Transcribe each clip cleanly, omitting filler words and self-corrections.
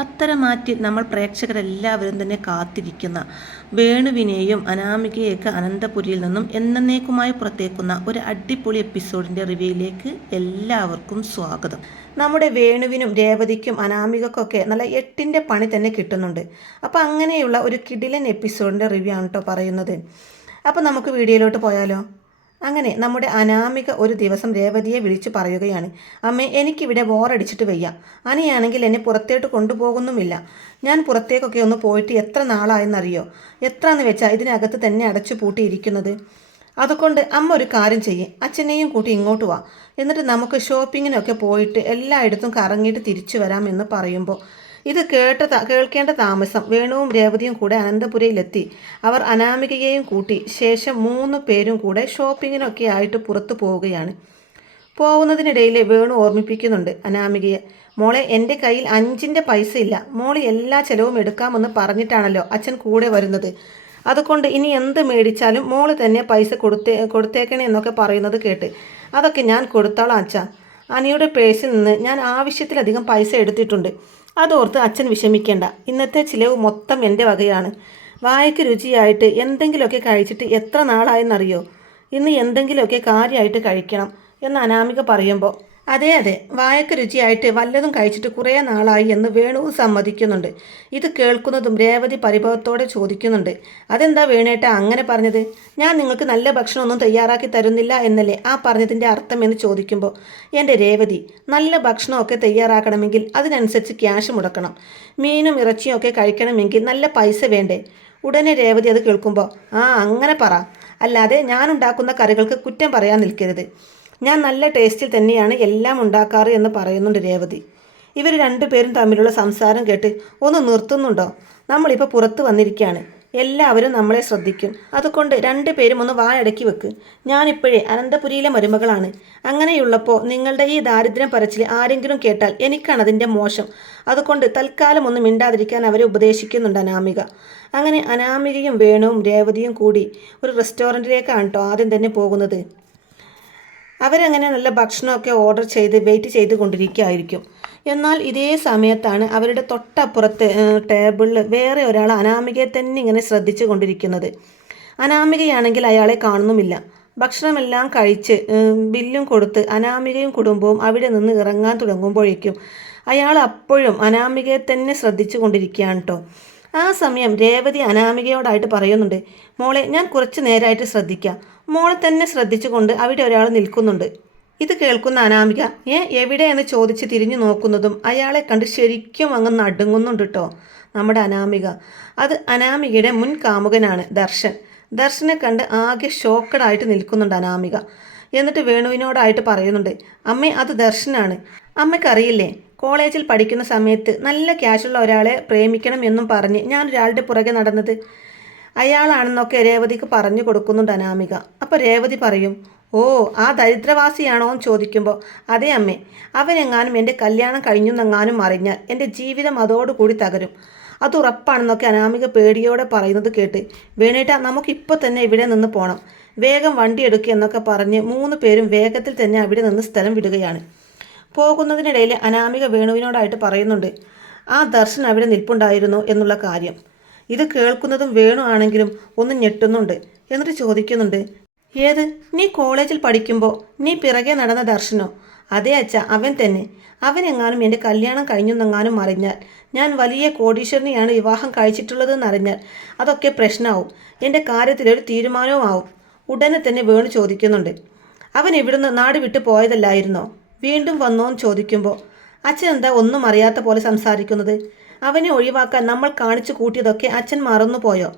പത്തരമാറ്റി നമ്മൾ പ്രേക്ഷകരെല്ലാവരും തന്നെ കാത്തിരിക്കുന്ന വേണുവിനെയും അനാമികയൊക്കെ അനന്തപുരിയിൽ നിന്നും എന്നേക്കുമായി പുറത്തേക്കുന്ന ഒരു അടിപൊളി എപ്പിസോഡിൻ്റെ റിവ്യൂയിലേക്ക് എല്ലാവർക്കും സ്വാഗതം. നമ്മുടെ വേണുവിനും രേവതിക്കും അനാമികക്കൊക്കെ നല്ല 8ന്റെ പണി തന്നെ കിട്ടുന്നുണ്ട്. അപ്പോൾ അങ്ങനെയുള്ള ഒരു കിടിലൻ എപ്പിസോഡിൻ്റെ റിവ്യൂ ആണ് കേട്ടോ പറയുന്നത്. അപ്പോൾ നമുക്ക് വീഡിയോയിലോട്ട് പോയാലോ? അങ്ങനെ നമ്മുടെ അനാമിക ഒരു ദിവസം രേവതിയെ വിളിച്ചു പറയുകയാണ്, അമ്മേ എനിക്കിവിടെ ബോറടിച്ചിട്ട് വയ്യ, അനിയാണെങ്കിൽ എന്നെ പുറത്തേട്ട് കൊണ്ടുപോകുന്നുമില്ല. ഞാൻ പുറത്തേക്കൊക്കെ ഒന്ന് പോയിട്ട് എത്ര നാളായെന്നറിയോ? എത്രയെന്ന് വെച്ചാൽ ഇതിനകത്ത് തന്നെ അടച്ചു പൂട്ടിയിരിക്കുന്നത്. അതുകൊണ്ട് അമ്മ ഒരു കാര്യം ചെയ്യേ, അച്ഛനെയും കൂട്ടി ഇങ്ങോട്ട് വാ, എന്നിട്ട് നമുക്ക് ഷോപ്പിങ്ങിനൊക്കെ പോയിട്ട് എല്ലായിടത്തും കറങ്ങിയിട്ട് തിരിച്ചു വരാമെന്ന് പറയുമ്പോൾ ഇത് കേൾക്കേണ്ട താമസം വേണുവും രേവതിയും കൂടെ അനന്തപുരയിലെത്തി. അവർ അനാമികയെയും കൂട്ടി ശേഷം 3 പേരും കൂടെ ഷോപ്പിങ്ങിനൊക്കെ ആയിട്ട് പുറത്തു പോവുകയാണ്. പോകുന്നതിനിടയിൽ വേണു ഓർമ്മിപ്പിക്കുന്നുണ്ട് അനാമികയെ, മോളെ എൻ്റെ കയ്യിൽ 5ന്റെ പൈസ ഇല്ല, മോള് എല്ലാ ചിലവും എടുക്കാമെന്ന് പറഞ്ഞിട്ടാണല്ലോ അച്ഛൻ കൂടെ വരുന്നത്. അതുകൊണ്ട് ഇനി എന്ത് മേടിച്ചാലും മോള് തന്നെ പൈസ കൊടുത്തേക്കണേ എന്നൊക്കെ പറയുന്നത് കേട്ട്, അതൊക്കെ ഞാൻ കൊടുത്തോളാം അച്ഛാ. അനിയുടെ പേഴ്സിൽ നിന്ന് ഞാൻ ആവശ്യത്തിലധികം പൈസ എടുത്തിട്ടുണ്ട്, അതോർത്ത് അച്ഛൻ വിഷമിക്കേണ്ട. ഇന്നത്തെ ചിലവ് മൊത്തം എൻ്റെ വകയാണ്. വായയ്ക്ക് രുചിയായിട്ട് എന്തെങ്കിലുമൊക്കെ കഴിച്ചിട്ട് എത്ര നാളായെന്നറിയോ? ഇന്ന് എന്തെങ്കിലുമൊക്കെ കാര്യമായിട്ട് കഴിക്കണം എന്ന് അനാമിക പറയുമ്പോൾ, അതെ വായയ്ക്ക് രുചിയായിട്ട് വല്ലതും കഴിച്ചിട്ട് കുറേ നാളായി എന്ന് വേണുവും സമ്മതിക്കുന്നുണ്ട്. ഇത് കേൾക്കുന്നതും രേവതി പരിഭവത്തോടെ ചോദിക്കുന്നുണ്ട്, അതെന്താ വേണേട്ട അങ്ങനെ പറഞ്ഞത്? ഞാൻ നിങ്ങൾക്ക് നല്ല ഭക്ഷണമൊന്നും തയ്യാറാക്കി തരുന്നില്ല എന്നല്ലേ ആ പറഞ്ഞതിൻ്റെ അർത്ഥം എന്ന് ചോദിക്കുമ്പോൾ, എൻ്റെ രേവതി, നല്ല ഭക്ഷണമൊക്കെ തയ്യാറാക്കണമെങ്കിൽ അതിനനുസരിച്ച് ക്യാഷ് മുടക്കണം. മീനും ഇറച്ചിയും ഒക്കെ കഴിക്കണമെങ്കിൽ നല്ല പൈസ വേണ്ടേ? ഉടനെ രേവതി അത് കേൾക്കുമ്പോൾ, അങ്ങനെ പറ, അല്ലാതെ ഞാനുണ്ടാക്കുന്ന കറികൾക്ക് കുറ്റം പറയാൻ നിൽക്കരുത്. ഞാൻ നല്ല ടേസ്റ്റിൽ തന്നെയാണ് എല്ലാം ഉണ്ടാക്കാറ് എന്ന് പറയുന്നുണ്ട് രേവതി. ഇവർ 2 പേരും തമ്മിലുള്ള സംസാരം കേട്ട് ഒന്ന് നിർത്തുന്നുണ്ടോ? നമ്മളിപ്പോൾ പുറത്ത് വന്നിരിക്കുകയാണ്, എല്ലാവരും നമ്മളെ ശ്രദ്ധിക്കും. അതുകൊണ്ട് 2 പേരും ഒന്ന് വായടക്കി വെക്ക്. ഞാനിപ്പോഴേ അനന്തപുരിയിലെ മരുമകളാണ്. അങ്ങനെയുള്ളപ്പോൾ നിങ്ങളുടെ ഈ ദാരിദ്ര്യം പറച്ചിൽ ആരെങ്കിലും കേട്ടാൽ എനിക്കാണ് അതിൻ്റെ മോശം. അതുകൊണ്ട് തൽക്കാലം ഒന്നും മിണ്ടാതിരിക്കാൻ അവരെ ഉപദേശിക്കുന്നുണ്ട് അനാമിക. അങ്ങനെ അനാമികയും വേണുവും രേവതിയും കൂടി ഒരു റെസ്റ്റോറൻറ്റിലേക്കാണ് കേട്ടോ ആദ്യം തന്നെ പോകുന്നത്. അവരങ്ങനെ നല്ല ഭക്ഷണമൊക്കെ ഓർഡർ ചെയ്ത് വെയിറ്റ് ചെയ്ത് കൊണ്ടിരിക്കുകയായിരിക്കും. എന്നാൽ ഇതേ സമയത്താണ് അവരുടെ തൊട്ടപ്പുറത്ത് ടേബിളിൽ വേറെ ഒരാൾ അനാമികയെ തന്നെ ഇങ്ങനെ ശ്രദ്ധിച്ചു കൊണ്ടിരിക്കുന്നത്. അനാമികയാണെങ്കിൽ അയാളെ കാണുന്നുമില്ല. ഭക്ഷണമെല്ലാം കഴിച്ച് ബില്ലും കൊടുത്ത് അനാമികയും കുടുംബവും അവിടെ നിന്ന് ഇറങ്ങാൻ തുടങ്ങുമ്പോഴേക്കും അയാൾ അപ്പോഴും അനാമികയെ തന്നെ ശ്രദ്ധിച്ചു കൊണ്ടിരിക്കുകയാണ് കേട്ടോ. ആ സമയം രേവതി അനാമികയോടായിട്ട് പറയുന്നുണ്ട്, മോളെ ഞാൻ കുറച്ച് നേരമായിട്ട് ശ്രദ്ധിക്കാം. മോളെ തന്നെ ശ്രദ്ധിച്ചുകൊണ്ട് അവിടെ ഒരാൾ നിൽക്കുന്നുണ്ട്. ഇത് കേൾക്കുന്ന അനാമിക എവിടെ എന്ന് ചോദിച്ച് തിരിഞ്ഞു നോക്കുന്നതും അയാളെ കണ്ട് ശരിക്കും അങ്ങ് നടുങ്ങുന്നുണ്ട് കേട്ടോ നമ്മുടെ അനാമിക. അത് അനാമികയുടെ മുൻ കാമുകനാണ് ദർശൻ. ദർശനെ കണ്ട് ആകെ ഷോക്കഡായിട്ട് നിൽക്കുന്നുണ്ട് അനാമിക. എന്നിട്ട് വേണുവിനോടായിട്ട് പറയുന്നുണ്ട്, അമ്മേ അത് ദർശനാണ്. അമ്മയ്ക്കറിയില്ലേ, കോളേജിൽ പഠിക്കുന്ന സമയത്ത് നല്ല ക്യാഷുള്ള ഒരാളെ പ്രേമിക്കണം എന്നും പറഞ്ഞ് ഞാൻ ഒരാളുടെ പുറകെ നടന്നത് അയാളാണെന്നൊക്കെ രേവതിക്ക് പറഞ്ഞു കൊടുക്കുന്നുണ്ട് അനാമിക. അപ്പോൾ രേവതി പറയും, ആ ദരിദ്രവാസിയാണോ എന്ന് ചോദിക്കുമ്പോൾ, അതെ അമ്മേ, അവനെങ്ങാനും എൻ്റെ കല്യാണം കഴിഞ്ഞെന്നെങ്ങാനും അറിഞ്ഞാൽ എൻ്റെ ജീവിതം അതോടുകൂടി തകരും, അത് ഉറപ്പാണെന്നൊക്കെ അനാമിക പേടിയോടെ പറയുന്നത് കേട്ട്, വേണേട്ടാ നമുക്കിപ്പോൾ തന്നെ ഇവിടെ നിന്ന് പോകണം, വേഗം വണ്ടി എടുക്കുക എന്നൊക്കെ പറഞ്ഞ് 3 പേരും വേഗത്തിൽ തന്നെ അവിടെ നിന്ന് സ്ഥലം വിടുകയാണ്. പോകുന്നതിനിടയിൽ അനാമിക വേണുവിനോടായിട്ട് പറയുന്നുണ്ട്, ആ ദർശൻ അവിടെ നിൽപ്പുണ്ടായിരുന്നു എന്നുള്ള കാര്യം. ഇത് കേൾക്കുന്നതും വേണു ആണെങ്കിലും ഒന്ന് ഞെട്ടുന്നുണ്ട്. എന്നിട്ട് ചോദിക്കുന്നുണ്ട്, ഏത്, നീ കോളേജിൽ പഠിക്കുമ്പോൾ നീ പിറകെ നടന്ന ദർശനോ? അതേ അച്ഛ, അവൻ തന്നെ. അവനെങ്ങാനും എൻ്റെ കല്യാണം കഴിഞ്ഞെന്നെങ്ങാനും അറിഞ്ഞാൽ, ഞാൻ വലിയ കോടീശ്വരനെയാണ് വിവാഹം കഴിച്ചിട്ടുള്ളതെന്ന് അറിഞ്ഞാൽ അതൊക്കെ പ്രശ്നമാവും, എൻ്റെ കാര്യത്തിലൊരു തീരുമാനവും ആവും. ഉടനെ തന്നെ വേണു ചോദിക്കുന്നുണ്ട്, അവൻ ഇവിടുന്ന് നാട് വിട്ടു പോയതല്ലായിരുന്നോ? വീണ്ടും വന്നോന്ന് ചോദിക്കുമ്പോൾ, അച്ഛൻ എന്താ ഒന്നും അറിയാത്ത പോലെ സംസാരിക്കുന്നത്? അവനെ ഒഴിവാക്കാൻ നമ്മൾ കാണിച്ചു കൂട്ടിയതൊക്കെ അച്ഛൻ മറന്നുപോയോ?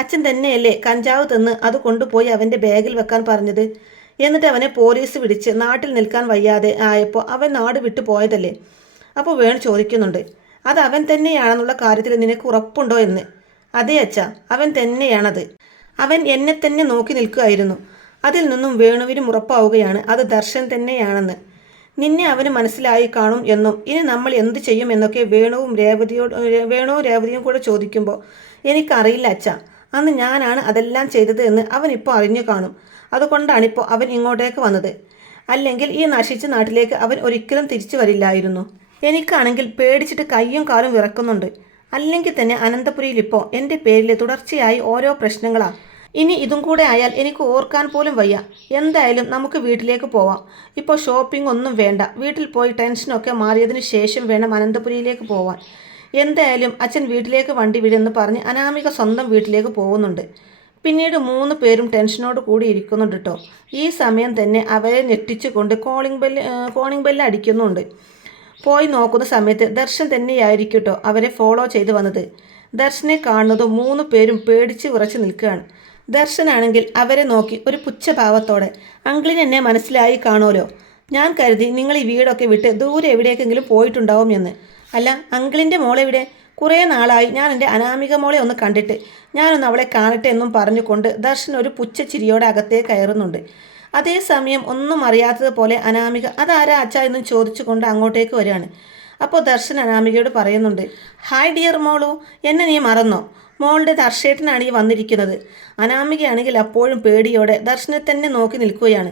അച്ഛൻ തന്നെയല്ലേ കഞ്ചാവ് തന്ന് അത് കൊണ്ടുപോയി അവൻ്റെ ബാഗിൽ വെക്കാൻ പറഞ്ഞത്? എന്നിട്ട് അവനെ പോലീസ് പിടിച്ച് നാട്ടിൽ നിൽക്കാൻ വയ്യാതെ ആയപ്പോൾ അവൻ നാട് വിട്ടു പോയതല്ലേ? അപ്പോൾ വേണു ചോദിക്കുന്നുണ്ട്, അത് അവൻ തന്നെയാണെന്നുള്ള കാര്യത്തിൽ നിനക്ക് ഉറപ്പുണ്ടോ എന്ന്? അതെ അച്ഛാ, അവൻ തന്നെയാണത്. അവൻ എന്നെ തന്നെ നോക്കി നിൽക്കുകയായിരുന്നു. അതിൽ നിന്നും വേണുവിനും ഉറപ്പാവുകയാണ് അത് ദർശൻ തന്നെയാണെന്ന്. നിന്നെ അവന് മനസ്സിലായി കാണും എന്നും ഇനി നമ്മൾ എന്ത് ചെയ്യും എന്നൊക്കെ വേണുവും രേവതിയും കൂടെ ചോദിക്കുമ്പോൾ, എനിക്കറിയില്ല അച്ഛാ, അന്ന് ഞാനാണ് അതെല്ലാം ചെയ്തത് എന്ന് അവനിപ്പോൾ അറിഞ്ഞു കാണും. അതുകൊണ്ടാണിപ്പോൾ അവൻ ഇങ്ങോട്ടേക്ക് വന്നത്. അല്ലെങ്കിൽ ഈ നശിച്ച നാട്ടിലേക്ക് അവൻ ഒരിക്കലും തിരിച്ചു വരില്ലായിരുന്നു. എനിക്കാണെങ്കിൽ പേടിച്ചിട്ട് കയ്യും കാലും വിറക്കുന്നുണ്ട്. അല്ലെങ്കിൽ തന്നെ അനന്തപുരിയിൽ ഇപ്പോൾ എൻ്റെ പേരിൽ തുടർച്ചയായി ഓരോ പ്രശ്നങ്ങളാണ്. ഇനി ഇതും കൂടെ ആയാൽ എനിക്ക് ഓർക്കാൻ പോലും വയ്യ. എന്തായാലും നമുക്ക് വീട്ടിലേക്ക് പോവാം. ഇപ്പോൾ ഷോപ്പിംഗ് ഒന്നും വേണ്ട. വീട്ടിൽ പോയി ടെൻഷനൊക്കെ മാറിയതിന് ശേഷം വേണം അനന്തപുരിയിലേക്ക് പോവാൻ. എന്തായാലും അച്ഛൻ വീട്ടിലേക്ക് വണ്ടി വിടുമെന്ന് പറഞ്ഞ് അനാമിക സ്വന്തം വീട്ടിലേക്ക് പോകുന്നുണ്ട്. പിന്നീട് 3 പേരും ടെൻഷനോട് കൂടി ഇരിക്കുന്നുണ്ട് കേട്ടോ. ഈ സമയം തന്നെ അവരെ ഞെട്ടിച്ചുകൊണ്ട് കോളിംഗ് ബെല്ല് അടിക്കുന്നുണ്ട്. പോയി നോക്കുന്ന സമയത്ത് ദർശൻ തന്നെയായിരിക്കും കേട്ടോ അവരെ ഫോളോ ചെയ്ത് വന്നത്. ദർശനെ കാണുന്നതും 3 പേരും പേടിച്ച് വിറച്ച് നിൽക്കുകയാണ്. ദർശനാണെങ്കിൽ അവരെ നോക്കി ഒരു പുച്ഛഭാവത്തോടെ, അങ്കിളിന് എന്നെ മനസ്സിലായി കാണുമല്ലോ. ഞാൻ കരുതി നിങ്ങൾ ഈ വീടൊക്കെ വിട്ട് ദൂരെ എവിടേക്കെങ്കിലും പോയിട്ടുണ്ടാവും എന്ന്. അല്ല, അങ്കിളിൻ്റെ മോളെവിടെ? കുറേ നാളായി ഞാൻ എൻ്റെ അനാമിക മോളെ ഒന്ന് കണ്ടിട്ട്. ഞാനൊന്ന് അവളെ കാണട്ടെ എന്നും പറഞ്ഞുകൊണ്ട് ദർശൻ ഒരു പുച്ഛച്ചിരിയോടെ അകത്തേക്ക് കയറുന്നുണ്ട്. അതേസമയം ഒന്നും അറിയാത്തതുപോലെ അനാമിക അതാരാ അച്ഛ എന്നും ചോദിച്ചുകൊണ്ട് അങ്ങോട്ടേക്ക് വരികയാണ്. അപ്പോൾ ദർശൻ അനാമികയോട് പറയുന്നുണ്ട്, ഹായ് ഡിയർ മോളു, എന്നെ നീ മറന്നോ? മോളുടെ ദർശേട്ടനാണ് ഈ വന്നിരിക്കുന്നത്. അനാമികയാണെങ്കിൽ അപ്പോഴും പേടിയോടെ ദർശനെ തന്നെ നോക്കി നിൽക്കുകയാണ്.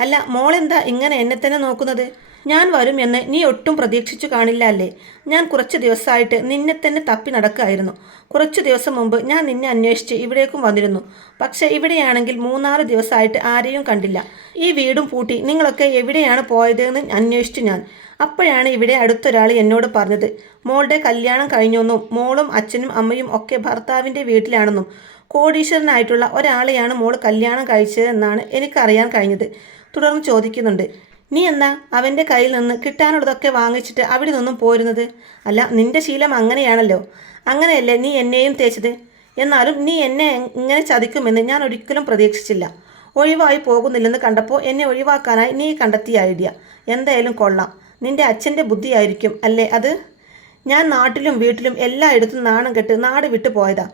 അല്ല, മോളെന്താ ഇങ്ങനെ എന്നെ തന്നെ നോക്കുന്നത്? ഞാൻ വരും എന്ന് നീ ഒട്ടും പ്രതീക്ഷിച്ചു കാണില്ല അല്ലേ? ഞാൻ കുറച്ച് ദിവസമായിട്ട് നിന്നെ തന്നെ തപ്പി നടക്കുകയായിരുന്നു. കുറച്ച് ദിവസം മുമ്പ് ഞാൻ നിന്നെ അന്വേഷിച്ച് ഇവിടേക്കും വന്നിരുന്നു. പക്ഷേ ഇവിടെയാണെങ്കിൽ 3-4 ദിവസമായിട്ട് ആരെയും കണ്ടില്ല. ഈ വീടും പൂട്ടി നിങ്ങളൊക്കെ എവിടെയാണ് പോയതെന്ന് അന്വേഷിച്ചു ഞാൻ. അപ്പോഴാണ് ഇവിടെ അടുത്തൊരാൾ എന്നോട് പറഞ്ഞത് മോളുടെ കല്യാണം കഴിഞ്ഞെന്നും മോളും അച്ഛനും അമ്മയും ഒക്കെ ഭർത്താവിൻ്റെ വീട്ടിലാണെന്നും കോടീശ്വരനായിട്ടുള്ള ഒരാളെയാണ് മോൾ കല്യാണം കഴിച്ചതെന്നാണ് എനിക്കറിയാൻ കഴിഞ്ഞത്. തുടർന്ന് ചോദിക്കുന്നുണ്ട്, നീ എന്നാ അവൻ്റെ കയ്യിൽ നിന്ന് കിട്ടാനുള്ളതൊക്കെ വാങ്ങിച്ചിട്ട് അവിടെ നിന്നും പോരുന്നത്? അല്ല, നിന്റെ ശീലം അങ്ങനെയാണല്ലോ. അങ്ങനെയല്ലേ നീ എന്നെയും തേച്ചത്? എന്നാലും നീ എന്നെ ഇങ്ങനെ ചതിക്കുമെന്ന് ഞാൻ ഒരിക്കലും പ്രതീക്ഷിച്ചില്ല. ഒഴിവായി പോകുന്നില്ലെന്ന് കണ്ടപ്പോൾ എന്നെ ഒഴിവാക്കാനായി നീ കണ്ടെത്തിയ ഐഡിയ എന്തായാലും കൊള്ളാം. നിന്റെ അച്ഛൻ്റെ ബുദ്ധിയായിരിക്കും അല്ലേ അത്? ഞാൻ നാട്ടിലും വീട്ടിലും എല്ലായിടത്തും നാണം കെട്ട് നാട് വിട്ടു പോയതാ.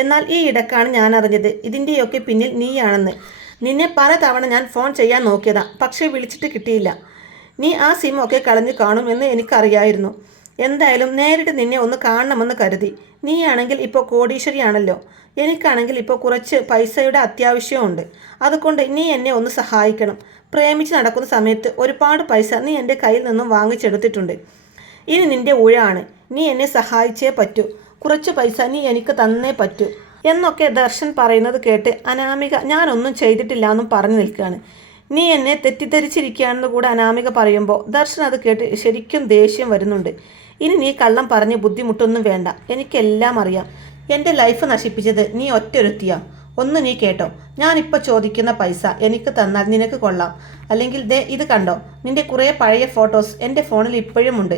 എന്നാൽ ഈ ഇടക്കാണ് ഞാൻ അറിഞ്ഞത് ഇതിൻ്റെയൊക്കെ പിന്നിൽ നീയാണെന്ന്. നിന്നെ പലതവണ ഞാൻ ഫോൺ ചെയ്യാൻ നോക്കിയതാ, പക്ഷേ വിളിച്ചിട്ട് കിട്ടിയില്ല. നീ ആ സിമ്മൊക്കെ കളഞ്ഞു കാണുമെന്ന് എനിക്കറിയായിരുന്നു. എന്തായാലും നേരിട്ട് നിന്നെ ഒന്ന് കാണണമെന്ന് കരുതി. നീയാണെങ്കിൽ ഇപ്പോൾ കോടീശ്വരിയാണല്ലോ. എനിക്കാണെങ്കിൽ ഇപ്പോൾ കുറച്ച് പൈസയുടെ അത്യാവശ്യമുണ്ട്. അതുകൊണ്ട് നീ എന്നെ ഒന്ന് സഹായിക്കണം. പ്രേമിച്ച് നടക്കുന്ന സമയത്ത് ഒരുപാട് പൈസ നീ എൻ്റെ കയ്യിൽ നിന്നും വാങ്ങിച്ചെടുത്തിട്ടുണ്ട്. ഇനി നിൻ്റെ ഊഴാണ്. നീ എന്നെ സഹായിച്ചേ പറ്റൂ. കുറച്ച് പൈസ നീ എനിക്ക് തന്നേ പറ്റൂ എന്നൊക്കെ ദർശൻ പറയുന്നത് കേട്ട് അനാമിക ഞാനൊന്നും ചെയ്തിട്ടില്ല എന്നും പറഞ്ഞു നിൽക്കുകയാണ്. നീ എന്നെ തെറ്റിദ്ധരിച്ചിരിക്കുകയാണെന്ന് കൂടെ അനാമിക പറയുമ്പോൾ ദർശൻ അത് കേട്ട് ശരിക്കും ദേഷ്യം വരുന്നുണ്ട്. ഇനി നീ കള്ളം പറഞ്ഞ് ബുദ്ധിമുട്ടൊന്നും വേണ്ട. എനിക്കെല്ലാം അറിയാം. എൻ്റെ ലൈഫ് നശിപ്പിച്ചത് നീ ഒറ്റൊരുത്തിയാ. ഒന്ന് നീ കേട്ടോ, ഞാനിപ്പോൾ ചോദിക്കുന്ന പൈസ എനിക്ക് തന്നാൽ നിനക്ക് കൊള്ളാം. അല്ലെങ്കിൽ ദേ ഇത് കണ്ടോ, നിൻ്റെ കുറേ പഴയ ഫോട്ടോസ് എൻ്റെ ഫോണിൽ ഇപ്പോഴും ഉണ്ട്.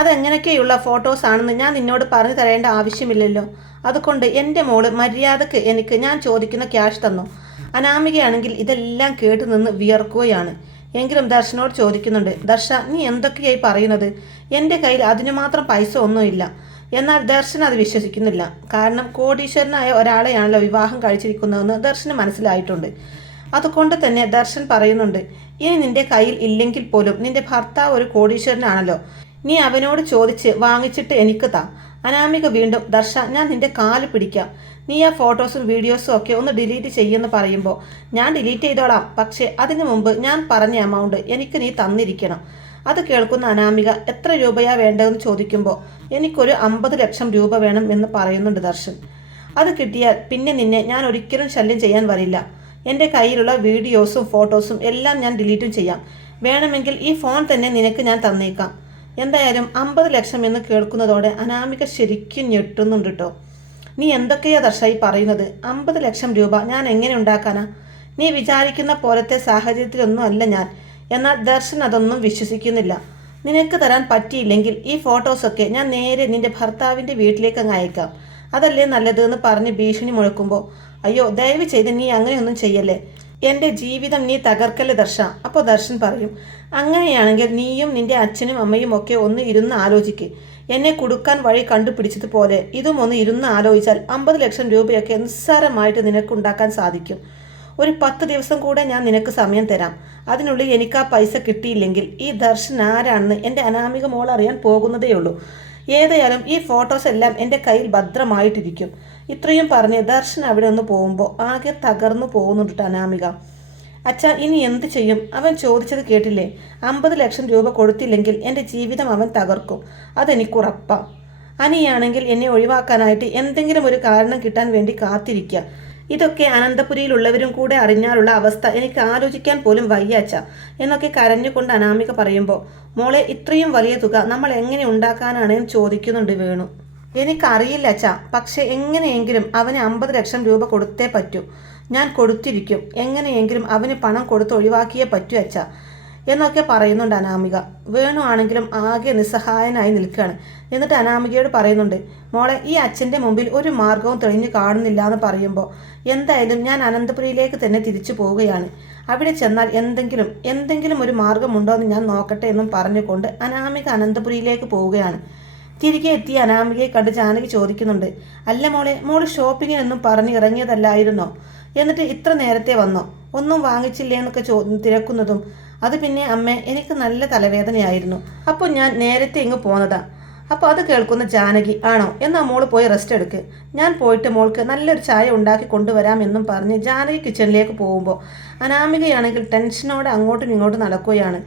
അതെങ്ങനെയൊക്കെയുള്ള ഫോട്ടോസ് ആണെന്ന് ഞാൻ നിന്നോട് പറഞ്ഞു തരേണ്ട ആവശ്യമില്ലല്ലോ. അതുകൊണ്ട് എൻ്റെ മോള് മര്യാദക്ക് എനിക്ക് ഞാൻ ചോദിക്കുന്ന ക്യാഷ് തന്നു. അനാമികയാണെങ്കിൽ ഇതെല്ലാം കേട്ടു നിന്ന് വിയർക്കുകയാണ്. എങ്കിലും ദർശനോട് ചോദിക്കുന്നുണ്ട്, ദർശ നീ എന്തൊക്കെയായി പറയുന്നത്? എൻ്റെ കയ്യിൽ അതിനു മാത്രം പൈസ ഒന്നുമില്ല. എന്നാൽ ദർശൻ അത് വിശ്വസിക്കുന്നില്ല. കാരണം കോടീശ്വരനായ ഒരാളെയാണല്ലോ വിവാഹം കഴിച്ചിരിക്കുന്നതെന്ന് ദർശന് മനസ്സിലായിട്ടുണ്ട്. അതുകൊണ്ട് തന്നെ ദർശൻ പറയുന്നുണ്ട്, ഇനി നിൻ്റെ കയ്യിൽ ഇല്ലെങ്കിൽ പോലും നിൻ്റെ ഭർത്താവ് ഒരു കോടീശ്വരനാണല്ലോ. നീ അവനോട് ചോദിച്ച് വാങ്ങിച്ചിട്ട് എനിക്ക് താ. അനാമിക വീണ്ടും, ദർശ ഞാൻ നിൻ്റെ കാല് പിടിക്കാം. നീ ആ ഫോട്ടോസും വീഡിയോസും ഒക്കെ ഒന്ന് ഡിലീറ്റ് ചെയ്യുമെന്ന് പറയുമ്പോൾ ഞാൻ ഡിലീറ്റ് ചെയ്തോളാം. പക്ഷേ അതിനു മുമ്പ് ഞാൻ പറഞ്ഞ എമൗണ്ട് എനിക്ക് നീ തന്നിരിക്കണം. അത് കേൾക്കുന്ന അനാമിക എത്ര രൂപയാ വേണ്ടതെന്ന് ചോദിക്കുമ്പോൾ എനിക്കൊരു 50 ലക്ഷം രൂപ വേണം എന്ന് പറയുന്നുണ്ട് ദർശൻ. അത് കിട്ടിയാൽ പിന്നെ നിന്നെ ഞാൻ ഒരിക്കലും ശല്യം ചെയ്യാൻ വരില്ല. എൻ്റെ കയ്യിലുള്ള വീഡിയോസും ഫോട്ടോസും എല്ലാം ഞാൻ ഡിലീറ്റും ചെയ്യാം. വേണമെങ്കിൽ ഈ ഫോൺ തന്നെ നിനക്ക് ഞാൻ തന്നേക്കാം. എന്തായാലും 50 ലക്ഷം എന്ന് കേൾക്കുന്നതോടെ അനാമിക ശരിക്കും ഞെട്ടുന്നുണ്ട് കേട്ടോ. നീ എന്തൊക്കെയാ ദർശായി പറയുന്നത്? 50 ലക്ഷം രൂപ ഞാൻ എങ്ങനെ ഉണ്ടാക്കാനാ? നീ വിചാരിക്കുന്ന പോലത്തെ സാഹചര്യത്തിലൊന്നും അല്ല ഞാൻ. എന്നാൽ ദർശൻ അതൊന്നും വിശ്വസിക്കുന്നില്ല. നിനക്ക് തരാൻ പറ്റിയില്ലെങ്കിൽ ഈ ഫോട്ടോസൊക്കെ ഞാൻ നേരെ നിന്റെ ഭർത്താവിൻ്റെ വീട്ടിലേക്ക് അങ്ങ് അയക്കാം. അതല്ലേ നല്ലതെന്ന് പറഞ്ഞ് ഭീഷണി മുഴക്കുമ്പോൾ, അയ്യോ ദയവ് ചെയ്ത് നീ അങ്ങനെയൊന്നും ചെയ്യല്ലേ. എൻ്റെ ജീവിതം നീ തകർക്കല്ലേ ദർശ. അപ്പോൾ ദർശൻ പറയും, അങ്ങനെയാണെങ്കിൽ നീയും നിൻ്റെ അച്ഛനും അമ്മയും ഒക്കെ ഒന്ന് ഇരുന്ന് ആലോചിക്ക്. എന്നെ കുടുക്കാൻ വഴി കണ്ടുപിടിച്ചതുപോലെ ഇതും ഒന്ന് ഇരുന്ന് ആലോചിച്ചാൽ 50 ലക്ഷം രൂപയൊക്കെ നിസ്സാരമായിട്ട് നിനക്കുണ്ടാക്കാൻ സാധിക്കും. ഒരു 10 ദിവസം കൂടെ ഞാൻ നിനക്ക് സമയം തരാം. അതിനുള്ളിൽ എനിക്ക് ആ പൈസ കിട്ടിയില്ലെങ്കിൽ ഈ ദർശൻ ആരാണെന്ന് എൻ്റെ അനാമിക മോൾ അറിയാൻ പോകുന്നതേയുള്ളൂ. ഏതായാലും ഈ ഫോട്ടോസ് എല്ലാം എൻ്റെ കയ്യിൽ ഭദ്രമായിട്ടിരിക്കും. ഇത്രയും പറഞ്ഞ് ദർശൻ അവിടെ ഒന്ന് പോകുമ്പോൾ ആകെ തകർന്നു പോകുന്നുണ്ട് അനാമിക. അച്ഛാ ഇനി എന്ത് ചെയ്യും? അവൻ ചോദിച്ചത് കേട്ടില്ലേ? 50 ലക്ഷം രൂപ കൊടുത്തില്ലെങ്കിൽ എൻ്റെ ജീവിതം അവൻ തകർക്കും, അതെനിക്കുറപ്പാ. അനിയാണെങ്കിൽ എന്നെ ഒഴിവാക്കാനായിട്ട് എന്തെങ്കിലും ഒരു കാരണം കിട്ടാൻ വേണ്ടി കാത്തിരിക്കുക. ഇതൊക്കെ അനന്തപുരിയിലുള്ളവരും കൂടെ അറിഞ്ഞാലുള്ള അവസ്ഥ എനിക്ക് ആലോചിക്കാൻ പോലും വയ്യ അച്ഛാ എന്നൊക്കെ കരഞ്ഞുകൊണ്ട് അനാമിക പറയുമ്പോൾ, മോളെ ഇത്രയും വലിയ തുക നമ്മൾ എങ്ങനെ ഉണ്ടാക്കാനാണെന്ന് ചോദിക്കുന്നുണ്ട് വേണു. എനിക്കറിയില്ല അച്ഛാ, പക്ഷെ എങ്ങനെയെങ്കിലും അവന് 50 ലക്ഷം രൂപ കൊടുത്തേ പറ്റൂ. ഞാൻ കൊടുത്തിരിക്കും. എങ്ങനെയെങ്കിലും അവന് പണം കൊടുത്ത് ഒഴിവാക്കിയേ പറ്റൂ അച്ഛാ എന്നൊക്കെ പറയുന്നുണ്ട് അനാമിക. വേണു ആണെങ്കിലും ആകെ നിസ്സഹായനായി നിൽക്കുകയാണ്. എന്നിട്ട് അനാമികയോട് പറയുന്നുണ്ട്, മോളെ ഈ അച്ഛൻ്റെ മുമ്പിൽ ഒരു മാർഗവും തെളിഞ്ഞു കാണുന്നില്ല എന്ന് പറയുമ്പോൾ, എന്തായാലും ഞാൻ അനന്തപുരിയിലേക്ക് തന്നെ തിരിച്ചു പോവുകയാണ്. അവിടെ ചെന്നാൽ എന്തെങ്കിലും ഒരു മാർഗമുണ്ടോ എന്ന് ഞാൻ നോക്കട്ടെ എന്നും പറഞ്ഞുകൊണ്ട് അനാമിക അനന്തപുരിയിലേക്ക് പോവുകയാണ്. തിരികെ എത്തിയ അനാമികയെ കണ്ട് ജാനകി ചോദിക്കുന്നുണ്ട്, അല്ല മോള് ഷോപ്പിങ്ങിനൊന്നും പറഞ്ഞ് ഇറങ്ങിയതല്ലായിരുന്നോ? എന്നിട്ട് ഇത്ര നേരത്തെ വന്നോ? ഒന്നും വാങ്ങിച്ചില്ലേ എന്നൊക്കെ തിരക്കുന്നതും, അത് പിന്നെ അമ്മേ എനിക്ക് നല്ല തലവേദനയായിരുന്നു, അപ്പോൾ ഞാൻ നേരത്തെ ഇങ്ങ് പോന്നതാ. അപ്പോൾ അത് കേൾക്കുന്ന ജാനകി, ആണോ, എന്നാൽ മോള് പോയി റെസ്റ്റ് എടുക്ക്, ഞാൻ പോയിട്ട് മോൾക്ക് നല്ലൊരു ചായ ഉണ്ടാക്കി കൊണ്ടുവരാം എന്നും പറഞ്ഞ് ജാനകി കിച്ചണിലേക്ക് പോകുമ്പോൾ അനാമികയാണെങ്കിൽ ടെൻഷനോടെ അങ്ങോട്ടും ഇങ്ങോട്ടും നടക്കുകയാണ്.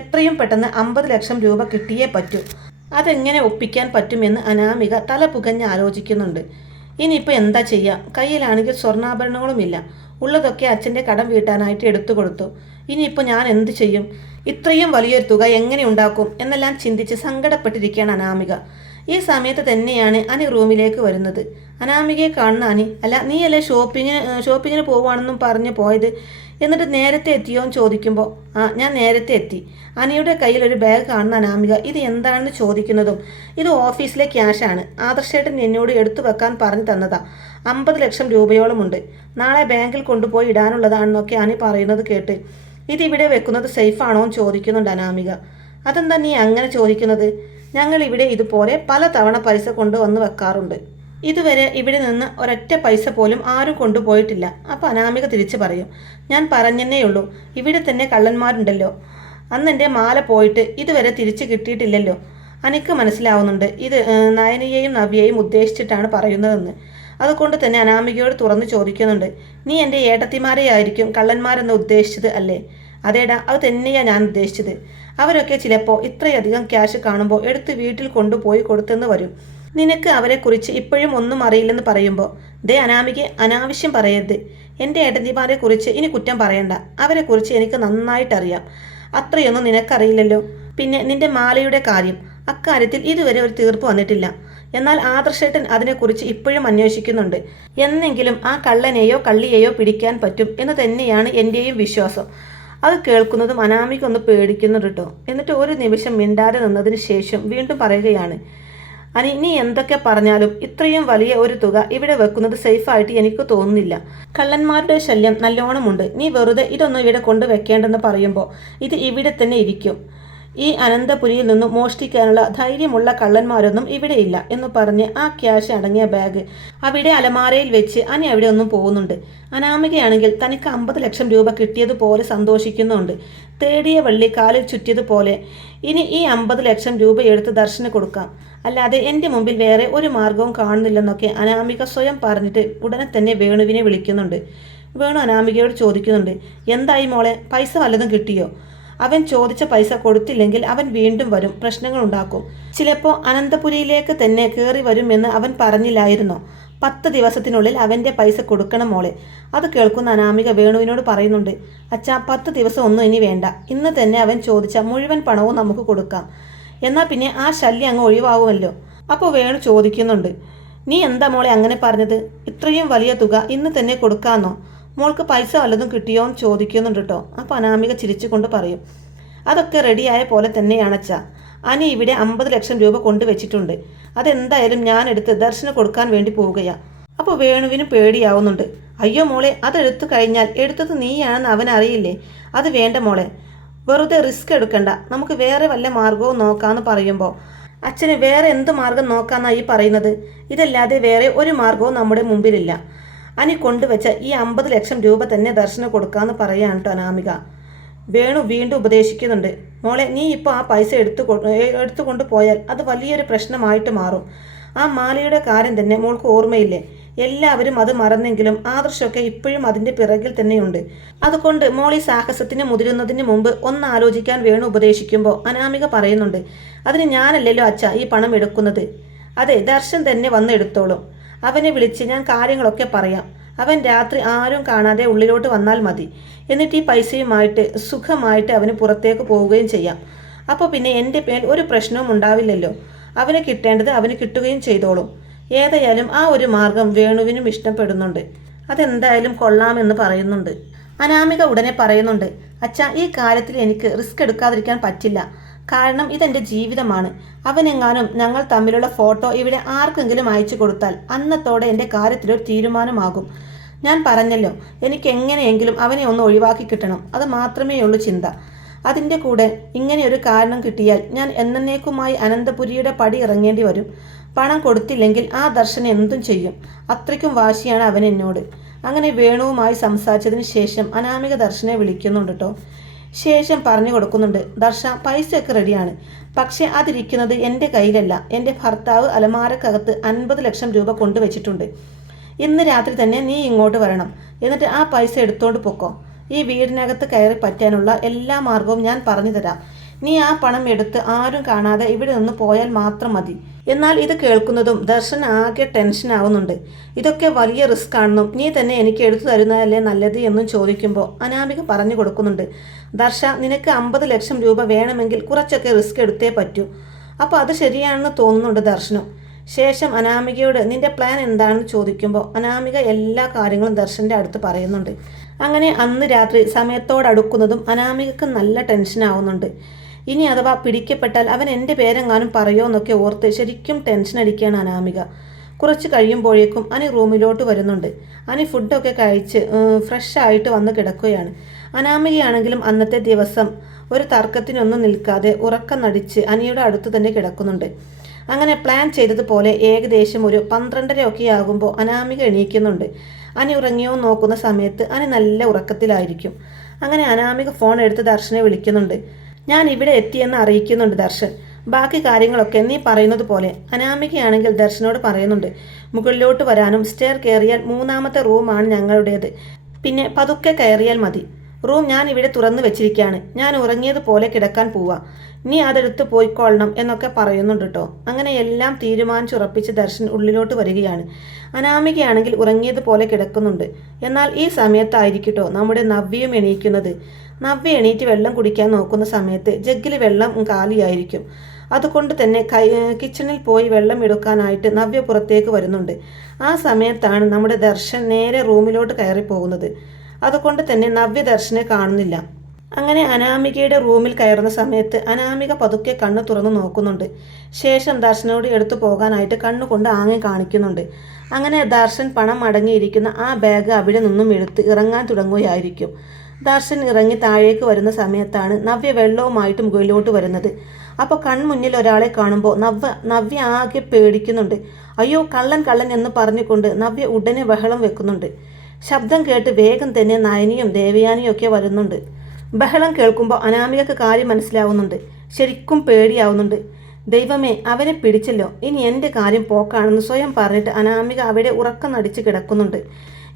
എത്രയും പെട്ടെന്ന് 50 ലക്ഷം രൂപ കിട്ടിയേ പറ്റൂ. അതെങ്ങനെ ഒപ്പിക്കാൻ പറ്റുമെന്ന് അനാമിക തല പുകഞ്ഞ് ആലോചിക്കുന്നുണ്ട്. ഇനിയിപ്പോൾ എന്താ ചെയ്യുക? കയ്യിലാണെങ്കിൽ സ്വർണ്ണാഭരണങ്ങളുമില്ല. ഉള്ളതൊക്കെ അച്ഛൻ്റെ കടം വീട്ടാനായിട്ട് എടുത്തു കൊടുത്തു. ഇനിയിപ്പോൾ ഞാൻ എന്ത് ചെയ്യും? ഇത്രയും വലിയൊരു തുക എങ്ങനെ ഉണ്ടാക്കും എന്നെല്ലാം ചിന്തിച്ച് സങ്കടപ്പെട്ടിരിക്കുകയാണ് അനാമിക. ഈ സമയത്ത് തന്നെയാണ് അനി റൂമിലേക്ക് വരുന്നത്. അനാമികയെ കാണുന്ന അനി, അല്ല നീയല്ലേ ഷോപ്പിങ്ങിന് പോവുകയാണെന്നും പറഞ്ഞ് പോയത്, എന്നിട്ട് നേരത്തെ എത്തിയോ എന്ന് ചോദിക്കുമ്പോൾ, ഞാൻ നേരത്തെ എത്തി. അനിയുടെ കയ്യിൽ ഒരു ബാഗ് കാണുന്ന അനാമിക ഇത് എന്താണെന്ന് ചോദിക്കുന്നതും, ഇത് ഓഫീസിലെ ക്യാഷാണ്, ആദർശേട്ടൻ എന്നോട് എടുത്തു വെക്കാൻ പറഞ്ഞു തന്നതാ, 50 ലക്ഷം രൂപയോളമുണ്ട്, നാളെ ബാങ്കിൽ കൊണ്ടുപോയി ഇടാനുള്ളതാണെന്നൊക്കെ അനി പറയുന്നത് കേട്ട്, ഇതിവിടെ വെക്കുന്നത് സേഫാണോ എന്ന് ചോദിക്കുന്നുണ്ട് അനാമിക. അതെന്താ നീ അങ്ങനെ ചോദിക്കുന്നത്? ഞങ്ങൾ ഇവിടെ ഇതുപോലെ പല തവണ പൈസ കൊണ്ടുവന്ന് വെക്കാറുണ്ട്. ഇതുവരെ ഇവിടെ നിന്ന് ഒരൊറ്റ പൈസ പോലും ആരും കൊണ്ടുപോയിട്ടില്ല. അപ്പോൾ അനാമിക തിരിച്ചു പറയും, ഞാൻ പറഞ്ഞെന്നേയുള്ളൂ, ഇവിടെ തന്നെ കള്ളന്മാരുണ്ടല്ലോ. അന്ന് എൻ്റെ മാല പോയിട്ട് ഇതുവരെ തിരിച്ചു കിട്ടിയിട്ടില്ലല്ലോ. അനിക്ക് മനസ്സിലാവുന്നുണ്ട് ഇത് നയനയെയും നവ്യയെയും ഉദ്ദേശിച്ചിട്ടാണ് പറയുന്നതെന്ന്. അതുകൊണ്ട് തന്നെ അനാമികയോട് തുറന്നു ചോദിക്കുന്നുണ്ട്, നീ എൻ്റെ ഏട്ടത്തിമാരെയായിരിക്കും കള്ളന്മാരെന്ന് ഉദ്ദേശിച്ചത് അല്ലേ? അതേടാ, അത് തന്നെയാണ് ഞാൻ ഉദ്ദേശിച്ചത്. അവരൊക്കെ ചിലപ്പോൾ ഇത്രയധികം ക്യാഷ് കാണുമ്പോൾ എടുത്ത് വീട്ടിൽ കൊണ്ടുപോയി കൊടുത്തെന്ന് വരും. നിനക്ക് അവരെക്കുറിച്ച് ഇപ്പോഴും ഒന്നും അറിയില്ലെന്ന് പറയുമ്പോൾ, ദേ അനാമികയെ അനാവശ്യം പറയരുത്. എൻ്റെ ഏട്ടത്തിമാരെ കുറിച്ച് ഇനി കുറ്റം പറയണ്ട. അവരെക്കുറിച്ച് എനിക്ക് നന്നായിട്ടറിയാം. അത്രയൊന്നും നിനക്കറിയില്ലല്ലോ. പിന്നെ നിന്റെ മാലയുടെ കാര്യം, അക്കാര്യത്തിൽ ഇതുവരെ ഒരു തീർപ്പ് വന്നിട്ടില്ല. എന്നാൽ ആദർശേട്ടൻ അതിനെക്കുറിച്ച് ഇപ്പോഴും അന്വേഷിക്കുന്നുണ്ട്. എന്നെങ്കിലും ആ കള്ളനെയോ കള്ളിയെയോ പിടിക്കാൻ പറ്റും എന്ന് തന്നെയാണ് എൻ്റെയും വിശ്വാസം. അത് കേൾക്കുന്നതും അനാമിക ഒന്ന് പേടിക്കുന്നുണ്ട് കേട്ടോ. എന്നിട്ട് ഒരു നിമിഷം മിണ്ടാതെ നിന്നതിന് ശേഷം വീണ്ടും പറയുകയാണ്, നീ എന്തൊക്കെ പറഞ്ഞാലും ഇത്രയും വലിയ ഒരു തുക ഇവിടെ വെക്കുന്നത് സേഫായിട്ട് എനിക്ക് തോന്നുന്നില്ല. കള്ളന്മാരുടെ ശല്യം നല്ലോണമുണ്ട്. നീ വെറുതെ ഇതൊന്നും ഇവിടെ കൊണ്ടുവെക്കേണ്ടെന്ന് പറയുമ്പോൾ, ഇത് ഇവിടെ തന്നെ ഇരിക്കും. ഈ അനന്തപുരിയിൽ നിന്നും മോഷ്ടിക്കാനുള്ള ധൈര്യമുള്ള കള്ളന്മാരൊന്നും ഇവിടെയില്ല എന്ന് പറഞ്ഞ് ആ ക്യാഷ് അടങ്ങിയ ബാഗ് അവിടെ അലമാരയിൽ വെച്ച് അനി അവിടെ ഒന്നും പോകുന്നുണ്ട്. അനാമികയാണെങ്കിൽ തനിക്ക് 50 ലക്ഷം രൂപ കിട്ടിയതുപോലെ സന്തോഷിക്കുന്നുണ്ട്. തേടിയ വള്ളി കാലിൽ ചുറ്റിയതുപോലെ. ഇനി ഈ 50 ലക്ഷം രൂപ എടുത്ത് ദർശന് കൊടുക്കാം, അല്ലാതെ എൻ്റെ മുമ്പിൽ വേറെ ഒരു മാർഗവും കാണുന്നില്ലെന്നൊക്കെ അനാമിക സ്വയം പറഞ്ഞിട്ട് ഉടനെ തന്നെ വേണുവിനെ വിളിക്കുന്നുണ്ട്. വേണു അനാമികയോട് ചോദിക്കുന്നുണ്ട്, എന്തായി മോളെ, പൈസ വല്ലതും കിട്ടിയോ? അവൻ ചോദിച്ച പൈസ കൊടുത്തില്ലെങ്കിൽ അവൻ വീണ്ടും വരും, പ്രശ്നങ്ങൾ ഉണ്ടാക്കും. ചിലപ്പോൾ അനന്തപുരിയിലേക്ക് തന്നെ കയറി വരുമെന്ന് അവൻ പറഞ്ഞില്ലായിരുന്നോ? 10 ദിവസത്തിനുള്ളിൽ അവൻ്റെ പൈസ കൊടുക്കണം മോളെ. അത് കേൾക്കുന്ന അനാമിക വേണുവിനോട് പറയുന്നുണ്ട്, അച്ഛാ 10 ദിവസം ഒന്നും ഇനി വേണ്ട, ഇന്ന് തന്നെ അവൻ ചോദിച്ച മുഴുവൻ പണവും നമുക്ക് കൊടുക്കാം. എന്നാൽ പിന്നെ ആ ശല്യം അങ്ങ് ഒഴിവാകുമല്ലോ. അപ്പോൾ വേണു ചോദിക്കുന്നുണ്ട്, നീ എന്താ മോളെ അങ്ങനെ പറഞ്ഞത്? ഇത്രയും വലിയ തുക ഇന്ന് തന്നെ കൊടുക്കാമെന്നോ? മോൾക്ക് പൈസ വല്ലതും കിട്ടിയോ എന്ന് ചോദിക്കുന്നുണ്ട് കേട്ടോ. അപ്പോൾ അനാമിക ചിരിച്ചുകൊണ്ട് പറയും, അതൊക്കെ റെഡിയായ പോലെ തന്നെയാണച്ചാ. അനി ഇവിടെ 50 ലക്ഷം രൂപ കൊണ്ടുവച്ചിട്ടുണ്ട്. അതെന്തായാലും ഞാൻ എടുത്ത് ദർശന് കൊടുക്കാൻ വേണ്ടി പോവുകയാണ്. അപ്പോൾ വേണുവിനും പേടിയാവുന്നുണ്ട്. അയ്യോ മോളെ, അതെടുത്തു കഴിഞ്ഞാൽ എടുത്തത് നീയാണെന്ന് അവനറിയില്ലേ? അത് വേണ്ട മോളെ, വെറുതെ റിസ്ക് എടുക്കണ്ട, നമുക്ക് വേറെ വല്ല മാർഗവും നോക്കാമെന്ന് പറയുമ്പോൾ, അച്ഛന് വേറെ എന്ത് മാർഗം നോക്കാമെന്നാണ് ഈ പറയുന്നത്? ഇതല്ലാതെ വേറെ ഒരു മാർഗവും നമ്മുടെ മുമ്പിലില്ല. അനി കൊണ്ടുവച്ച ഈ 50 ലക്ഷം രൂപ തന്നെ ദർശനം കൊടുക്കാമെന്ന് പറയുകയാണ് കേട്ടോ അനാമിക. വേണു വീണ്ടും ഉപദേശിക്കുന്നുണ്ട്, മോളെ നീ ഇപ്പോൾ ആ പൈസ എടുത്തുകൊണ്ട് പോയാൽ അത് വലിയൊരു പ്രശ്നമായിട്ട് മാറും. ആ മാലയുടെ കാര്യം തന്നെ മോൾക്ക് ഓർമ്മയില്ലേ? എല്ലാവരും അത് മറന്നെങ്കിലും ആദർശമൊക്കെ ഇപ്പോഴും അതിൻ്റെ പിറകിൽ തന്നെയുണ്ട്. അതുകൊണ്ട് മോളി സാഹസത്തിന് മുതിരുന്നതിന് മുമ്പ് ഒന്ന് ആലോചിക്കാൻ വേണു ഉപദേശിക്കുമ്പോൾ അനാമിക പറയുന്നുണ്ട്, അതിന് ഞാനല്ലല്ലോ അച്ഛ ഈ പണം എടുക്കുന്നത്. അതെ, ദർശൻ തന്നെ വന്ന് എടുത്തോളും. അവനെ വിളിച്ച് ഞാൻ കാര്യങ്ങളൊക്കെ പറയാം. അവൻ രാത്രി ആരും കാണാതെ ഉള്ളിലോട്ട് വന്നാൽ മതി. എന്നിട്ട് ഈ പൈസയുമായിട്ട് സുഖമായിട്ട് അവന് പുറത്തേക്ക് പോവുകയും ചെയ്യാം. അപ്പോൾ പിന്നെ എൻ്റെ പേരിൽ ഒരു പ്രശ്നവും ഉണ്ടാവില്ലല്ലോ. അവന് കിട്ടേണ്ടത് അവന് കിട്ടുകയും ചെയ്തോളും. ഏതായാലും ആ ഒരു മാർഗം വേണുവിനും ഇഷ്ടപ്പെടുന്നുണ്ട്. അതെന്തായാലും കൊള്ളാമെന്ന് പറയുന്നുണ്ട്. അനാമിക ഉടനെ പറയുന്നുണ്ട്, അച്ഛാ ഈ കാര്യത്തിൽ എനിക്ക് റിസ്ക് എടുക്കാതിരിക്കാൻ പറ്റില്ല. കാരണം ഇതെൻ്റെ ജീവിതമാണ്. അവനെങ്ങാനും ഞങ്ങൾ തമ്മിലുള്ള ഫോട്ടോ ഇവിടെ ആർക്കെങ്കിലും അയച്ചു കൊടുത്താൽ അന്നത്തോടെ എൻ്റെ കാര്യത്തിലൊരു തീരുമാനമാകും. ഞാൻ പറഞ്ഞല്ലോ, എനിക്ക് എങ്ങനെയെങ്കിലും അവനെ ഒന്ന് ഒഴിവാക്കി കിട്ടണം. അത് മാത്രമേ ഉള്ളൂ ചിന്ത. അതിൻ്റെ കൂടെ ഇങ്ങനെയൊരു കാരണം കിട്ടിയാൽ ഞാൻ എന്നേക്കുമായി അനന്തപുരിയുടെ പടി ഇറങ്ങേണ്ടി വരും. പണം കൊടുത്തില്ലെങ്കിൽ ആ ദർശനം എന്തും ചെയ്യും. അത്രയ്ക്കും വാശിയാണ് അവൻ എന്നോട്. അങ്ങനെ വേണുവുമായി സംസാരിച്ചതിന് ശേഷം അനാമിക ദർശനെ വിളിക്കുന്നുണ്ട് കേട്ടോ. ശേഷം പറഞ്ഞു കൊടുക്കുന്നുണ്ട്, ദർശ പൈസയൊക്കെ റെഡിയാണ്. പക്ഷേ അതിരിക്കുന്നത് എൻ്റെ കയ്യിലല്ല. എൻ്റെ ഭർത്താവ് അലമാരക്കകത്ത് 50 ലക്ഷം രൂപ കൊണ്ടുവച്ചിട്ടുണ്ട്. ഇന്ന് രാത്രി തന്നെ നീ ഇങ്ങോട്ട് വരണം. എന്നിട്ട് ആ പൈസ എടുത്തോണ്ട് പൊക്കോ. ഈ വീടിനകത്ത് കയറി പറ്റാനുള്ള എല്ലാ മാർഗവും ഞാൻ പറഞ്ഞു തരാം. നീ ആ പണം എടുത്ത് ആരും കാണാതെ ഇവിടെ നിന്ന് പോയാൽ മാത്രം മതി. എന്നാൽ ഇത് കേൾക്കുന്നതും ദർശൻ ആകെ ടെൻഷനാവുന്നുണ്ട്. ഇതൊക്കെ വലിയ റിസ്ക് ആണെന്നും നീ തന്നെ എനിക്ക് എടുത്തു തരുന്നതല്ലേ നല്ലത് എന്നും ചോദിക്കുമ്പോൾ അനാമിക പറഞ്ഞു കൊടുക്കുന്നുണ്ട്, ദർശ നിനക്ക് 50 ലക്ഷം രൂപ വേണമെങ്കിൽ കുറച്ചൊക്കെ റിസ്ക് എടുത്തേ പറ്റൂ. അപ്പോൾ അത് ശരിയാണെന്ന് തോന്നുന്നുണ്ട് ദർശനും. ശേഷം അനാമികയോട് നിന്റെ പ്ലാൻ എന്താണെന്ന് ചോദിക്കുമ്പോൾ അനാമിക എല്ലാ കാര്യങ്ങളും ദർശൻ്റെ അടുത്ത് പറയുന്നുണ്ട്. അങ്ങനെ അന്ന് രാത്രി സമയത്തോടടുക്കുന്നതും അനാമികക്ക് നല്ല ടെൻഷനാവുന്നുണ്ട്. ഇനി അഥവാ പിടിക്കപ്പെട്ടാൽ അവൻ എൻ്റെ പേരെങ്ങാനും പറയുമോ എന്നൊക്കെ ഓർത്ത് ശരിക്കും ടെൻഷൻ അടിക്കുകയാണ് അനാമിക. കുറച്ച് കഴിയുമ്പോഴേക്കും അനി റൂമിലോട്ട് വരുന്നുണ്ട്. അനി ഫുഡൊക്കെ കഴിച്ച് ഫ്രഷ് ആയിട്ട് വന്ന് കിടക്കുകയാണ്. അനാമികയാണെങ്കിലും അന്നത്തെ ദിവസം ഒരു തർക്കത്തിനൊന്നും നിൽക്കാതെ ഉറക്കം നടിച്ച് അനിയുടെ അടുത്ത് തന്നെ കിടക്കുന്നുണ്ട്. അങ്ങനെ പ്ലാൻ ചെയ്തതുപോലെ ഏകദേശം ഒരു 12:30 ഒക്കെ ആകുമ്പോൾ അനാമിക എണീക്കുന്നുണ്ട്. അനി ഉറങ്ങിയോ നോക്കുന്ന സമയത്ത് അനി നല്ല ഉറക്കത്തിലായിരിക്കും. അങ്ങനെ അനാമിക ഫോൺ എടുത്ത് ദർശനെ വിളിക്കുന്നുണ്ട്. ഞാൻ ഇവിടെ എത്തിയെന്ന് അറിയിക്കുന്നുണ്ട് ദർശൻ. ബാക്കി കാര്യങ്ങളൊക്കെ നീ പറയുന്നത് പോലെ. അനാമികയാണെങ്കിൽ ദർശനോട് പറയുന്നുണ്ട്, മുകളിലോട്ട് വരാനും സ്റ്റെയർ കയറിയാൽ 3ാമത്തെ റൂമാണ് ഞങ്ങളുടേത്. പിന്നെ പതുക്കെ കയറിയാൽ മതി. റൂം ഞാൻ ഇവിടെ തുറന്നു വെച്ചിരിക്കുകയാണ്. ഞാൻ ഉറങ്ങിയതുപോലെ കിടക്കാൻ പോവാ. നീ അതെടുത്ത് പോയിക്കൊള്ളണം എന്നൊക്കെ പറയുന്നുണ്ട് കേട്ടോ. അങ്ങനെ എല്ലാം തീരുമാനിച്ചുറപ്പിച്ച് ദർശൻ ഉള്ളിലോട്ട് വരികയാണ്. അനാമികയാണെങ്കിൽ ഉറങ്ങിയതുപോലെ കിടക്കുന്നുണ്ട്. എന്നാൽ ഈ സമയത്തായിരിക്കട്ടോ നമ്മുടെ നവ്യയും എണീക്കുന്നത്. നവ്യ എണീറ്റ് വെള്ളം കുടിക്കാൻ നോക്കുന്ന സമയത്ത് ജഗ്ഗിൽ വെള്ളം കാലിയായിരിക്കും. അതുകൊണ്ട് തന്നെ കിച്ചണിൽ പോയി വെള്ളം എടുക്കാനായിട്ട് നവ്യ പുറത്തേക്ക് വരുന്നുണ്ട്. ആ സമയത്താണ് നമ്മുടെ ദർശൻ നേരെ റൂമിലോട്ട് കയറി പോകുന്നത്. അതുകൊണ്ട് തന്നെ നവ്യ ദർശനെ കാണുന്നില്ല. അങ്ങനെ അനാമികയുടെ റൂമിൽ കയറുന്ന സമയത്ത് അനാമിക പതുക്കെ കണ്ണ് തുറന്നു നോക്കുന്നുണ്ട്. ശേഷം ദർശനോട് എടുത്തു പോകാനായിട്ട് കണ്ണുകൊണ്ട് ആംഗ്യം കാണിക്കുന്നുണ്ട്. അങ്ങനെ ദർശൻ പണം അടങ്ങിയിരിക്കുന്ന ആ ബാഗ് അവിടെ നിന്നും എടുത്ത് ഇറങ്ങാൻ തുടങ്ങുകയായിരിക്കും. ദർശൻ ഇറങ്ങി താഴേക്ക് വരുന്ന സമയത്താണ് നവ്യ വെള്ളവുമായിട്ട് മുകളിലോട്ട് വരുന്നത്. അപ്പോൾ കൺമുന്നിൽ ഒരാളെ കാണുമ്പോൾ നവ്യ ആകെ പേടിക്കുന്നുണ്ട്. അയ്യോ കള്ളൻ കള്ളൻ എന്ന് പറഞ്ഞുകൊണ്ട് നവ്യ ഉടനെ ബഹളം വെക്കുന്നുണ്ട്. ശബ്ദം കേട്ട് വേഗം തന്നെ നയനിയും ദേവയാനിയും ഒക്കെ വരുന്നുണ്ട്. ബഹളം കേൾക്കുമ്പോൾ അനാമികക്ക് കാര്യം മനസ്സിലാവുന്നുണ്ട്. ശരിക്കും പേടിയാവുന്നുണ്ട്. ദൈവമേ, അവനെ പിടിച്ചല്ലോ, ഇനി എൻ്റെ കാര്യം പോക്കാണെന്ന് സ്വയം പറഞ്ഞിട്ട് അനാമിക അവിടെ ഉറക്കം നടിച്ച് കിടക്കുന്നുണ്ട്.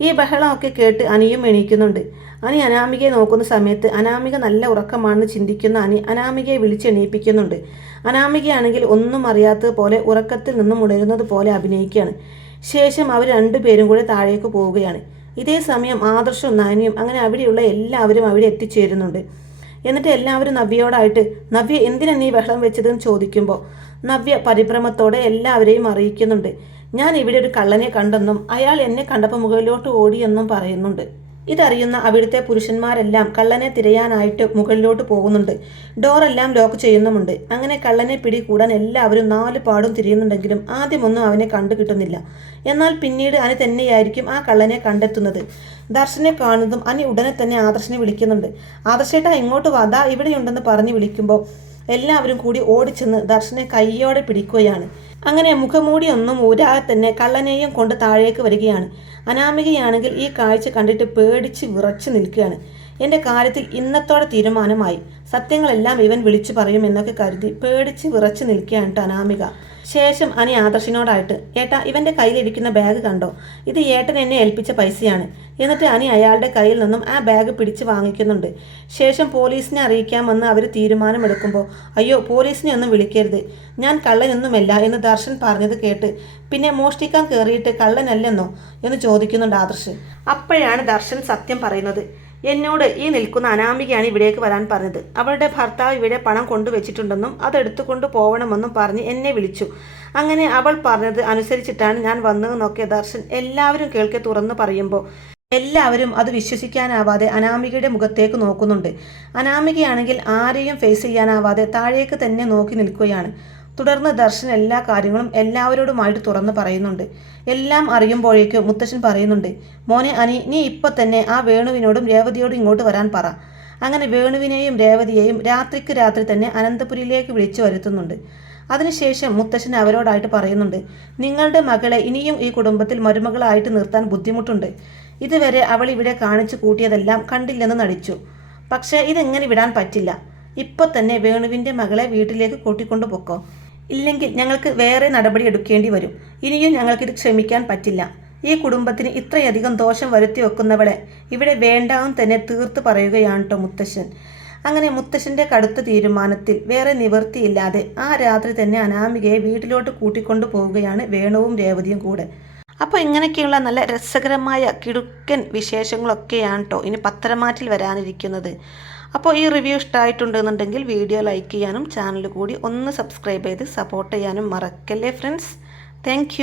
ഈ ബഹളമൊക്കെ കേട്ട് അനിയും എണീക്കുന്നുണ്ട്. അനി അനാമികയെ നോക്കുന്ന സമയത്ത് അനാമിക നല്ല ഉറക്കമാണെന്ന് ചിന്തിക്കുന്ന അനി അനാമികയെ വിളിച്ചെണീപ്പിക്കുന്നുണ്ട്. അനാമികയാണെങ്കിൽ ഒന്നും അറിയാത്തതുപോലെ ഉറക്കത്തിൽ നിന്നും ഉണരുന്നത് പോലെ അഭിനയിക്കുകയാണ്. ശേഷം അവർ രണ്ടുപേരും കൂടെ താഴേക്ക് പോവുകയാണ്. ഇതേ സമയം ആദർശവും നയനിയും അങ്ങനെ അവിടെയുള്ള എല്ലാവരും അവിടെ എത്തിച്ചേരുന്നുണ്ട്. എന്നിട്ട് എല്ലാവരും നവ്യയോടായിട്ട് നവ്യ എന്തിനാ നീ ബഹളം വെച്ചതെന്ന് ചോദിക്കുമ്പോൾ നവ്യ പരിഭ്രമത്തോടെ എല്ലാവരെയും അറിയിക്കുന്നുണ്ട്. ഞാൻ ഇവിടെ ഒരു കള്ളനെ കണ്ടെന്നും അയാൾ എന്നെ കണ്ടപ്പോൾ മുകളിലോട്ട് ഓടിയെന്നും പറയുന്നുണ്ട്. ഇതറിയുന്ന അവിടുത്തെ പുരുഷന്മാരെല്ലാം കള്ളനെ തിരയാനായിട്ട് മുകളിലോട്ട് പോകുന്നുണ്ട്. ഡോറെല്ലാം ലോക്ക് ചെയ്യുന്നുമുണ്ട്. അങ്ങനെ കള്ളനെ പിടികൂടാൻ എല്ലാവരും 4 പാടും തിരിയുന്നുണ്ടെങ്കിലും ആദ്യമൊന്നും അവനെ കണ്ടു കിട്ടുന്നില്ല. എന്നാൽ പിന്നീട് അനി തന്നെയായിരിക്കും ആ കള്ളനെ കണ്ടെത്തുന്നത്. ദർശനെ കാണുന്നതും അനി ഉടനെ തന്നെ ആദർശനെ വിളിക്കുന്നുണ്ട്. ആദർശേട്ടാ ഇങ്ങോട്ട് വാ, ദാ ഇവിടെയുണ്ടെന്ന് പറഞ്ഞ് വിളിക്കുമ്പോൾ എല്ലാവരും കൂടി ഓടിച്ചെന്ന് ദർശനെ കയ്യോടെ പിടിക്കുകയാണ്. അങ്ങനെ മുഖമൂടി ഒന്നും ഊരാതെ തന്നെ കള്ളനെയും കൊണ്ട് താഴേക്ക് വരികയാണ്. അനാമികയാണെങ്കിൽ ഈ കാഴ്ച കണ്ടിട്ട് പേടിച്ച് വിറച്ചു നിൽക്കുകയാണ്. എൻ്റെ കാര്യത്തിൽ ഇന്നത്തോടെ തീരുമാനമായി. സത്യങ്ങളെല്ലാം ഇവൻ വിളിച്ചു പറയുമെന്നൊക്കെ കരുതി പേടിച്ച് വിറച്ചു നിൽക്കുകയാണ് അനാമിക. ശേഷം അനി ആദർശിനോടായിട്ട്, ഏട്ടാ ഇവൻ്റെ കയ്യിലിരിക്കുന്ന ബാഗ് കണ്ടോ, ഇത് ഏട്ടൻ എന്നെ ഏൽപ്പിച്ച പൈസയാണ്. എന്നിട്ട് അനി അയാളുടെ കയ്യിൽ നിന്നും ആ ബാഗ് പിടിച്ച് വാങ്ങിക്കുന്നുണ്ട്. ശേഷം പോലീസിനെ അറിയിക്കാമെന്ന് അവർ തീരുമാനമെടുക്കുമ്പോൾ, അയ്യോ പോലീസിനെ ഒന്നും വിളിക്കരുത്, ഞാൻ കള്ളനൊന്നുമല്ല എന്ന് ദർശൻ പറഞ്ഞത് കേട്ട് പിന്നെ മോഷ്ടിക്കാൻ കയറിയിട്ട് കള്ളനല്ലെന്നോ എന്ന് ചോദിക്കുന്നുണ്ട് ആദർശ്. അപ്പോഴാണ് ദർശൻ സത്യം പറയുന്നത്. എന്നോട് ഈ നിൽക്കുന്ന അനാമികയാണ് ഇവിടേക്ക് വരാൻ പറഞ്ഞത്. അവളുടെ ഭർത്താവ് ഇവിടെ പണം കൊണ്ടുവച്ചിട്ടുണ്ടെന്നും അതെടുത്തുകൊണ്ട് പോകണമെന്നും പറഞ്ഞ് എന്നെ വിളിച്ചു. അങ്ങനെ അവൾ പറഞ്ഞത് അനുസരിച്ചിട്ടാണ് ഞാൻ വന്നതെന്നൊക്കെ ദർശൻ എല്ലാവരും കേൾക്കെ തുറന്ന് പറയുമ്പോൾ എല്ലാവരും അത് വിശ്വസിക്കാനാവാതെ അനാമികയുടെ മുഖത്തേക്ക് നോക്കുന്നുണ്ട്. അനാമികയാണെങ്കിൽ ആരെയും ഫേസ് ചെയ്യാനാവാതെ താഴേക്ക് തന്നെ നോക്കി നിൽക്കുകയാണ്. തുടർന്ന് ദർശൻ എല്ലാ കാര്യങ്ങളും എല്ലാവരോടുമായിട്ട് തുറന്ന് പറയുന്നുണ്ട്. എല്ലാം അറിയുമ്പോഴേക്കും മുത്തശ്ശൻ പറയുന്നുണ്ട്, മോനെ അനി, നീ ഇപ്പം തന്നെ ആ വേണുവിനോടും രേവതിയോടും ഇങ്ങോട്ട് വരാൻ പറ. അങ്ങനെ വേണുവിനെയും രേവതിയെയും രാത്രിക്ക് രാത്രി തന്നെ അനന്തപുരിയിലേക്ക് വിളിച്ചു വരുത്തുന്നുണ്ട്. അതിനുശേഷം മുത്തശ്ശൻ അവരോടായിട്ട് പറയുന്നുണ്ട്, നിങ്ങളുടെ മകളെ ഇനിയും ഈ കുടുംബത്തിൽ മരുമകളായിട്ട് നിർത്താൻ ബുദ്ധിമുട്ടുണ്ട്. ഇതുവരെ അവൾ ഇവിടെ കാണിച്ചു കൂട്ടിയതെല്ലാം കണ്ടില്ലെന്ന് നടിച്ചു. പക്ഷേ ഇതെങ്ങനെ വിടാൻ പറ്റില്ല. ഇപ്പോൾ തന്നെ വേണുവിൻ്റെ മകളെ വീട്ടിലേക്ക് കൂട്ടിക്കൊണ്ടു പൊക്കോ, ഇല്ലെങ്കിൽ ഞങ്ങൾക്ക് വേറെ നടപടി എടുക്കേണ്ടി വരും. ഇനിയും ഞങ്ങൾക്കിത് ക്ഷമിക്കാൻ പറ്റില്ല. ഈ കുടുംബത്തിന് ഇത്രയധികം ദോഷം വരുത്തി വെക്കുന്നവളെ ഇവിടെ വേണ്ടാവും തന്നെ തീർത്ത് പറയുകയാണ് കേട്ടോ മുത്തശ്ശൻ. അങ്ങനെ മുത്തശ്ശൻ്റെ കടുത്ത തീരുമാനത്തിൽ വേറെ നിവൃത്തിയില്ലാതെ ആ രാത്രി തന്നെ അനാമികയെ വീട്ടിലോട്ട് കൂട്ടിക്കൊണ്ടു പോവുകയാണ് വേണുവും രേവതിയും കൂടെ. അപ്പോൾ ഇങ്ങനെയൊക്കെയുള്ള നല്ല രസകരമായ കിടുക്കൻ വിശേഷങ്ങളൊക്കെയാണ് കേട്ടോ ഇനി പത്തരമാറ്റിൽ വരാനിരിക്കുന്നത്. അപ്പോൾ ഈ റിവ്യൂ ഇഷ്ടമായിട്ടുണ്ടെന്നുണ്ടെങ്കിൽ വീഡിയോ ലൈക്ക് ചെയ്യാനും ചാനൽ കൂടി ഒന്ന് സബ്സ്ക്രൈബ് ചെയ്ത് സപ്പോർട്ട് ചെയ്യാനും മറക്കല്ലേ ഫ്രണ്ട്സ്. താങ്ക്